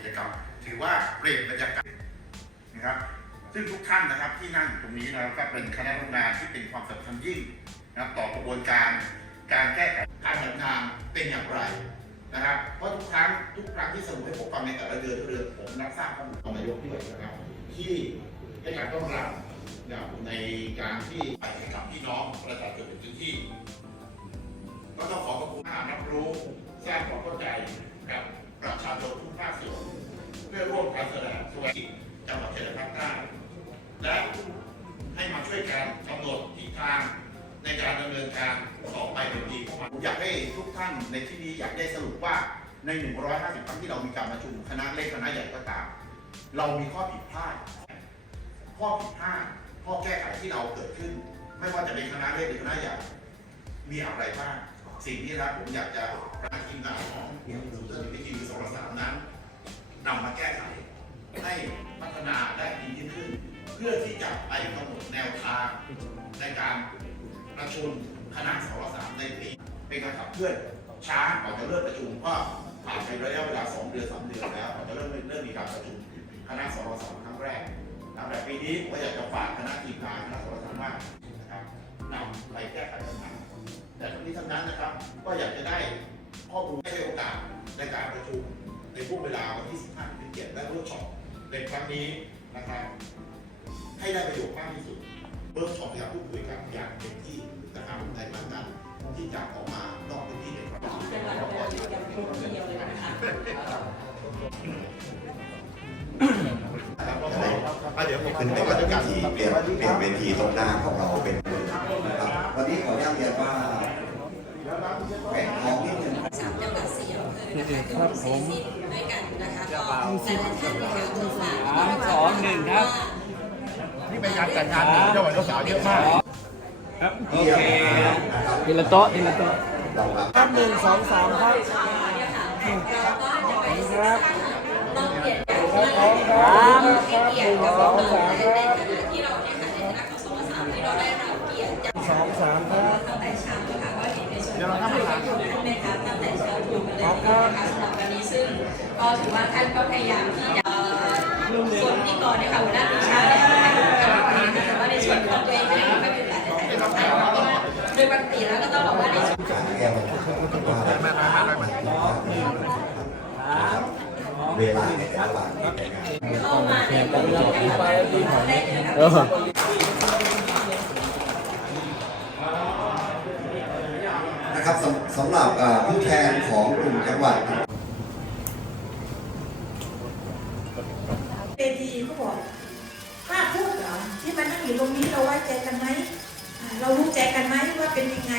ิจกรรม ถือว่าเปลี่ยนบรรยากาศนะครับ ซึ่งทุกท่านนะครับที่นั่งอยู่ตรงนี้นะครับก็เป็นคณะทำงานที่เป็นความสำคัญยิ่งนะครับต่อกระบวนการ การแก้ไขการดำเนินงานเป็นอย่างไรนะครับ เพราะทุกครั้งทุกครั้งที่เสนอให้ผมฟังในแต่ละเดือนเดือนผมนับสร้างข้อมูลของนายกด้วยนะครับ ที่ได้การต้องรับนะครับในการที่ไปให้กับพี่น้องประชาชนในพื้นที่ ก็ต้องขอขอบคุณที่รับรู้สร้างความเข้าใจกับประชาชน ช่วยกันกำหนดทิศทางในการดำเนินการต่อไปในปีของมันผมอยากให้ทุกท่านในที่นี้อยากได้สรุปว่าใน 150 ครั้งที่เรามีการประชุมคณะเล็กคณะใหญ่ก็ตาม เรามีข้อผิดพลาด ข้อผิดพลาดข้อแก้ไขที่เราเกิดขึ้น ไม่ว่าจะเป็นคณะเล็กหรือคณะใหญ่มีอะไรบ้าง สิ่งที่นะผมอยากจะประทีมงานของศูนย์เทคโนโลยีสรสามนั้นนำมาแก้ไขให้พัฒนาได้ดี พื่อที่จะไปกำหนดแนวทางในการประชุมคณะสรสามในปี เป็นการขับเคลื่อนช้าก่อนจะเริ่มประชุมก็ผ่านไประยะเวลา 2 เดือน3เดือนแล้วก่อนจะเริ่มเริ่มมีการประชุมคณะสรสามครั้งแรกนะแต่ปีนี้ผมก็อยากจะฝากคณะทีมงานคณะสรสามว่านะครับนำไปแก้ไขปัญหาแต่ทั้งนี้ทั้งนั้นนะครับก็อยากจะได้ข้อมูลให้โอกาสในการประชุมในช่วงเวลาวันที่ 15ถึง7และเวิร์กช็อปในครั้งนี้นะครับ ให้ได้ประโยชน์มากที่สุดเวิร์กช็อปที่เราพูดคุยกันอย่างเต็มที่นะครับในครั้งนั้นที่จะออกมานอกพื้นที่ในครั้งนี้เป็นวันเดียวกันทุกเดียวเลยนะคะนะครับก็ขออะเดี๋ยวผมขึ้นเป็นเวทีเปลี่ยนเปลี่ยนเวทีตรงหน้าของเราเป็นนะครับวันนี้ขออนุญาตเรียนว่าแผนทองนิดนึงสามจังหวัดสี่อำเภอนะคะคือมีสี่สิบด้วยกันนะคะก็แต่ละท่านนะคะก็ฝากสามสองหนึ่งครับ เป็นการจัดงงานของเจ้าหวัดเจ้าสาวเยอะมากโอเคทีละโต๊ะทีละโต๊ะเราครับหนึ่งสองสามครับเนี่ยค่ะเราก็จะไปศึกษาต้องเปลี่ยนแปลงครับให้เกียรติกับเราในฐานะที่เราเนี่ยค่ะในฐานะของสามที่เราได้รับเกียรติจากสองสามครับตั้งแต่เช้าค่ะว่าเห็นในส่วนของการประชุมในการตั้งแต่เช้าถึงเลยนะคะสำหรับวันนี้ซึ่งก็ถือว่าท่านก็พยายามที่จะส่วนที่ก่อนเนี่ยค่ะหัวหน้าปีชาเนี่ โดยปกติแล้วก็ต้องบอกว่าในส่วนการแก้ปัญหาเวลาในแต่ละวันในงานเข้ามาในพื้นที่จังหวัดได้เลยค่ะเออนะครับสำหรับผู้แทนของกลุ่มจังหวัดเวทีเขาบอกกล้าพูดเหรอที่มันนั่งอยู่ตรงนี้เราไว้ใจกันไหม เรารู้ใจกันไหมว่าเป็นยังไง